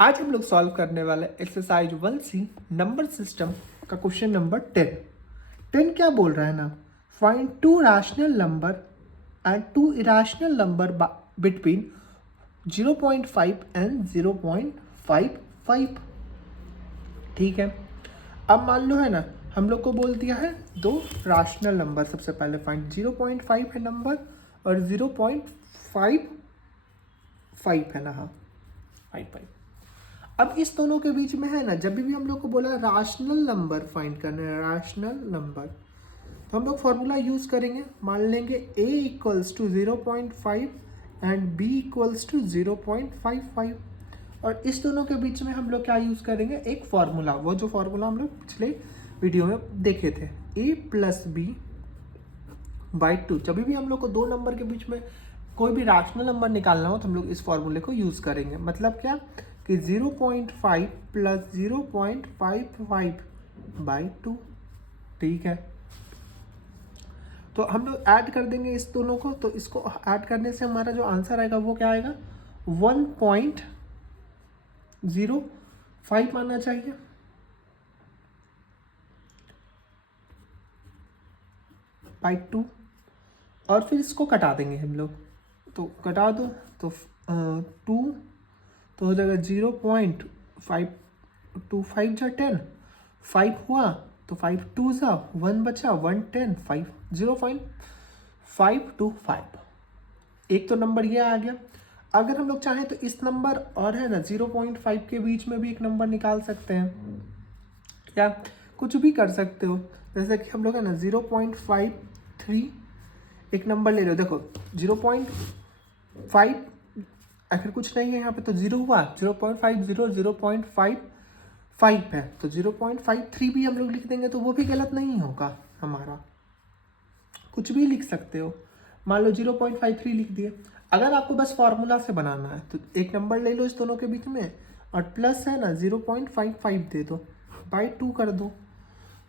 आज हम लोग सॉल्व करने वाले एक्सरसाइज 1C नंबर सिस्टम का क्वेश्चन नंबर 10 क्या बोल रहा है ना, find two rational number and two irrational number between 0.5 and 0.55। ठीक है, अब मान लो है ना, हम लोग को बोल दिया है दो रैशनल नंबर। सबसे पहले फाइंड 0.5 है नंबर और 0.55 है ना, हाँ 55। अब इस दोनों के बीच में है ना, जब भी हम लोग को बोला रैशनल नंबर फाइंड करना है, रैशनल नंबर, तो हम लोग फॉर्मूला यूज करेंगे। मान लेंगे a equals to 0.5 and b equals to 0.55 और इस दोनों के बीच में हम लोग क्या यूज करेंगे, एक फॉर्मूला, वो जो फॉर्मूला हम लोग पिछले वीडियो में देखे थे, a प्लस बी बाई 2। जब भी हम लोग को दो नंबर के बीच में कोई भी रैशनल नंबर निकालना हो तो हम लोग इस फॉर्मूले को यूज करेंगे। मतलब क्या कि 0.5 प्लस 0.55 बाई 2। ठीक है, तो हम लोग ऐड कर देंगे इस दोनों को। तो इसको ऐड करने से हमारा जो आंसर आएगा वो क्या आएगा, 1.05 आना चाहिए। बाई 2 और फिर इसको कटा देंगे हम लोग, तो कटा दो तो 2 तो हो जाएगा 0.525 जा 10, 5 हुआ तो 5 2 जा 1 बचा 1 10 5 0.525। एक तो नंबर ये आ गया। अगर हम लोग चाहें तो इस नंबर और है ना 0.5 के बीच में भी एक नंबर निकाल सकते हैं, या कुछ भी कर सकते हो। जैसे कि हम लोग है ना 0.53 एक नंबर ले लो। देखो 0.5 आखिर कुछ नहीं है यहाँ पे, तो 0 हुआ, 0.50 0.55 है, तो 0.53 भी हम लोग लिख देंगे तो वो भी गलत नहीं होगा हमारा। कुछ भी लिख सकते हो, मान लो 0.53 लिख दिए। अगर आपको बस फॉर्मूला से बनाना है तो एक नंबर ले लो इस दोनों के बीच में और प्लस है ना 0.55 दे दो, बाई 2 कर दो,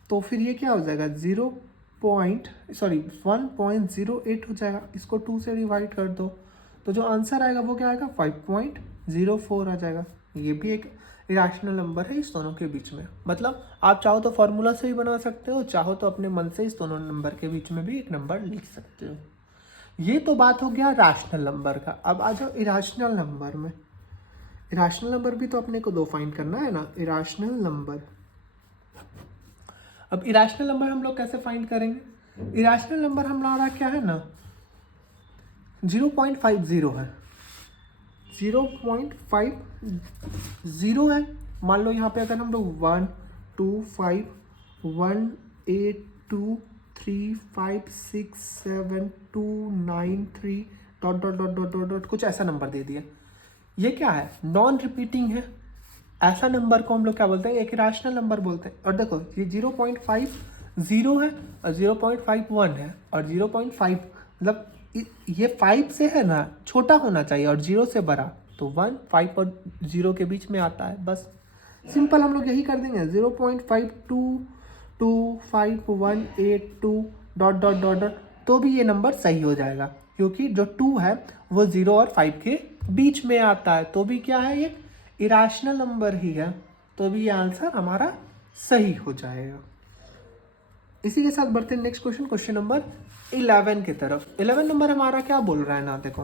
तो फिर ये क्या हो जाएगा 1.08 हो जाएगा। इसको 2 से डिवाइड कर दो तो जो आंसर आएगा वो क्या आएगा, 5.04 आ जाएगा। ये भी एक इरेशनल नंबर है इस दोनों के बीच में। मतलब आप चाहो तो फॉर्मूला से भी बना सकते हो, चाहो तो अपने मन से इस दोनों नंबर के बीच में भी एक नंबर लिख सकते हो। ये तो बात हो गया रैशनल नंबर का। अब आ जाओ इरेशनल नंबर में। इरेशनल नंबर भी तो अपने को दो फाइंड करना है ना, इरेशनल नंबर। अब इरेशनल नंबर हम लोग कैसे फाइंड करेंगे, इरेशनल नंबर हमारा क्या है ना 0.50 है, 0.50 है। मान लो यहाँ पे अगर हम लोग 1 2 5 1 8 2 3 5 6 7 2 9 3 dot dot dot dot dot dot कुछ ऐसा नंबर दे दिया। ये क्या है, नॉन रिपीटिंग है। ऐसा नंबर को हम लोग क्या बोलते हैं, एक रैशनल नंबर बोलते हैं। और देखो ये 0.50 है और 0.51 है और 0.5, मतलब ये 5 से है ना छोटा होना चाहिए और 0 से बड़ा, तो 1 5 और 0 के बीच में आता है। बस सिंपल हम लोग यही कर देंगे, 0.522518 डॉट डॉट डॉट डॉट, तो भी ये नंबर सही हो जाएगा क्योंकि जो 2 है वो 0 और 5 के बीच में आता है, तो भी क्या है, एक इरेशनल नंबर ही है, तो भी ये आंसर हमारा सही हो जाएगा। इसी के साथ बढ़ते हैं नेक्स्ट क्वेश्चन, क्वेश्चन नंबर 11 की तरफ। 11 नंबर हमारा क्या बोल रहा है ना, देखो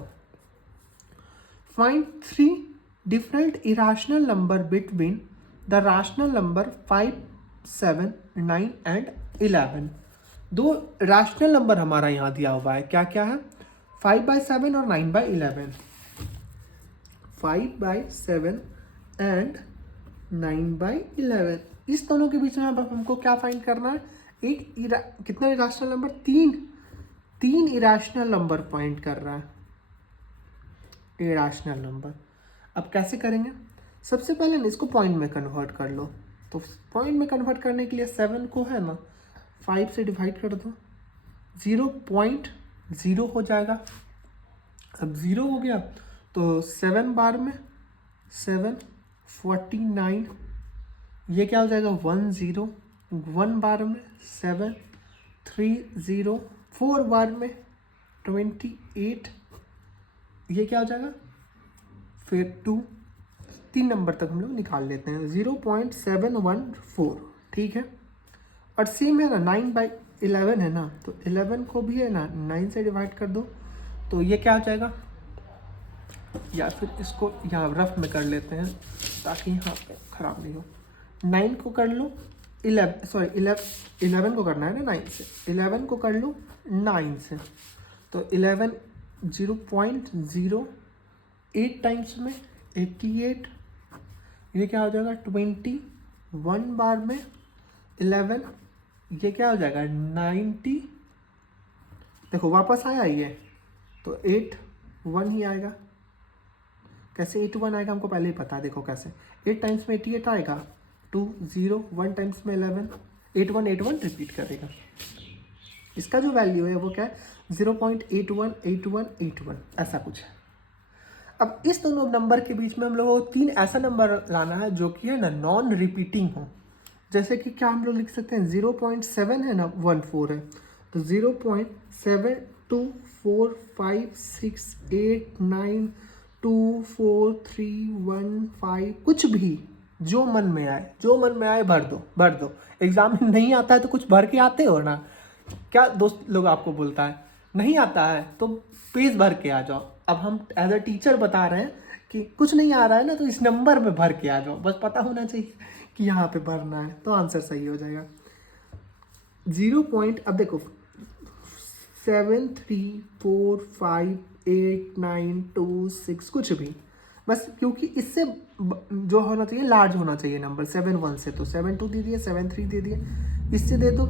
find 3 different irrational number between the rational number 5 7 9 and 11। दो रैशनल नंबर हमारा यहाँ दिया हुआ है, क्या क्या है, 5/7 और 9/11। 5/7 एंड 9/11, इस दोनों के बीच में अब हमको क्या फाइंड करना है, एक कितना इरेशनल नंबर, तीन इरेशनल नंबर फाइंड कर रहा है, इरेशनल नंबर। अब कैसे करेंगे, सबसे पहले ना इसको पॉइंट में कन्वर्ट कर लो। तो पॉइंट में कन्वर्ट करने के लिए 7 को है ना 5 से डिवाइड कर दो, 0.0 हो जाएगा। अब 0 हो गया तो 7 बार में 7 49, ये क्या हो जाएगा 10, 1 बार में 7 30, 4 बार में 28, ये क्या हो जाएगा फिर 2, 3 नंबर तक हम लोग निकाल लेते हैं। 0.714, ठीक है। और सेम है ना 9/11 है ना, तो 11 को भी है ना 9 से डिवाइड कर दो, तो ये क्या हो जाएगा, या फिर इसको यहाँ रफ में कर लेते हैं ताकि यहाँ पे ख़राब नहीं हो। 9 को कर लो 11 को करना है ना 9 से, 11 को कर लो 9 से, तो 11 0.08 टाइम्स में 88, ये क्या हो जाएगा 21 बार में 11, ये क्या हो जाएगा 90। देखो वापस आया ये, तो 81 ही आएगा। कैसे 81 आएगा हमको पहले ही पता है, देखो कैसे 8 टाइम्स में 88 आएगा, 201 टाइम्स में 11, 81 रिपीट करेगा। इसका जो वैल्यू है वो क्या है 0.818181 ऐसा कुछ है। अब इस दोनों नंबर के बीच में हम लोगों को 3 ऐसा नंबर लाना है जो कि है ना नॉन रिपीटिंग हो। जैसे कि क्या हम लोग लिख सकते हैं 0.7 है ना 14 है, तो 0.724568924315 कुछ भी जो मन में आए भर दो। एग्जाम में नहीं आता है तो कुछ भर के आते हो ना, क्या दोस्त लोग आपको बोलता है नहीं आता है तो पेज भर के आ जाओ। अब हम एज अ टीचर बता रहे हैं कि कुछ नहीं आ रहा है ना तो इस नंबर में भर के आ जाओ, बस पता होना चाहिए कि यहाँ पे भरना है, तो आंसर सही हो जाएगा। 0. अब देखो 7345892 कुछ भी, बस क्योंकि इससे जो होना चाहिए लार्ज होना चाहिए नंबर 71 से, तो 72 दे दिए, 73 दे दिए, इससे दे दो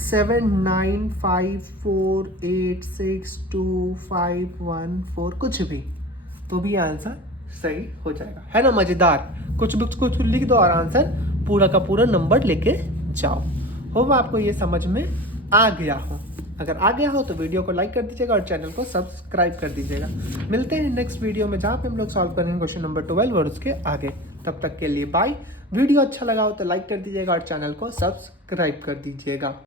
7954862514 कुछ भी, तो भी आंसर सही हो जाएगा, है ना। मज़ेदार, कुछ लिख दो और आंसर पूरा का पूरा नंबर लेके जाओ। होप आपको ये समझ में आ गया हो। अगर आ गया हो तो वीडियो को लाइक कर दीजिएगा और चैनल को सब्सक्राइब कर दीजिएगा। मिलते हैं नेक्स्ट वीडियो में जहाँ पे हम लोग सॉल्व करेंगे क्वेश्चन नंबर 12 और उसके आगे। तब तक के लिए बाय। वीडियो अच्छा लगा हो तो लाइक कर दीजिएगा और चैनल को सब्सक्राइब कर दीजिएगा।